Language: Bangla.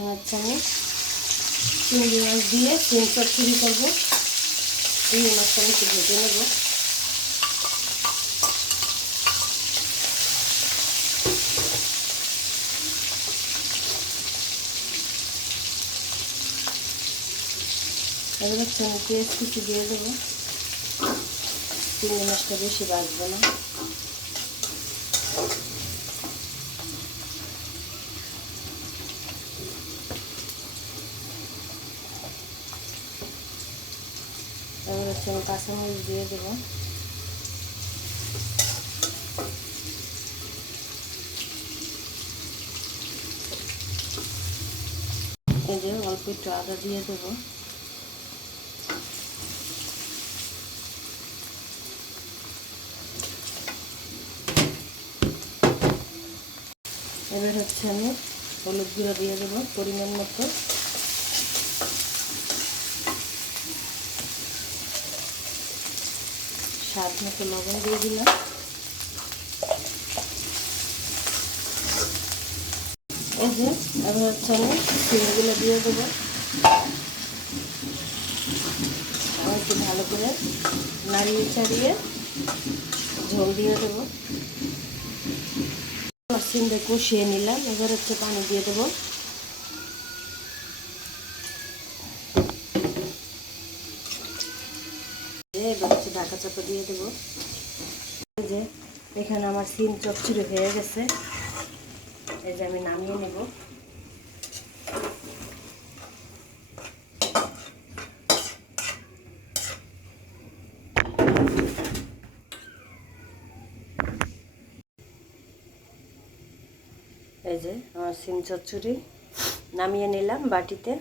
এখন হচ্ছে আমি চিংড়ি মাছ দিয়ে সিম চচ্চড়ি করবো। চিংড়ি মাছটা আমি একটু ভেজে নেব। এবার হচ্ছে আমি পেঁয়াজ কুচি দিয়ে দেবো। চিংড়ি মাছটা বেশি ভাজবো না। এবার হচ্ছে আমি কাঁচামরিচ দিয়ে দেবো। এই যে অল্প একটু আদা দিয়ে দেবো। এবার হচ্ছে আমি হলুদ গুঁড়ো দিয়ে দেবো পরিমাণ মতো। স্বাদ মতো লবণ দিয়ে দিলাম। এই যে এবার হচ্ছে আমি সিমগুলো দিয়ে দেবো। আর একটু ভালো করে নাড়িয়ে চাড়িয়ে ঝোল দিয়ে দেবো। সিমটা কষিয়ে নিলাম। এবার হচ্ছে পানি দিয়ে দেবো। এবার হচ্ছে ঢাকা চাপা দিয়ে দেবো। এই যে এখানে আমার সিম চচ্চড়ি হয়ে গেছে। এই যে আমি নামিয়ে নেব। এই যে আমার সিম চচ্চড়ি নামিয়ে নিলাম বাটিতে।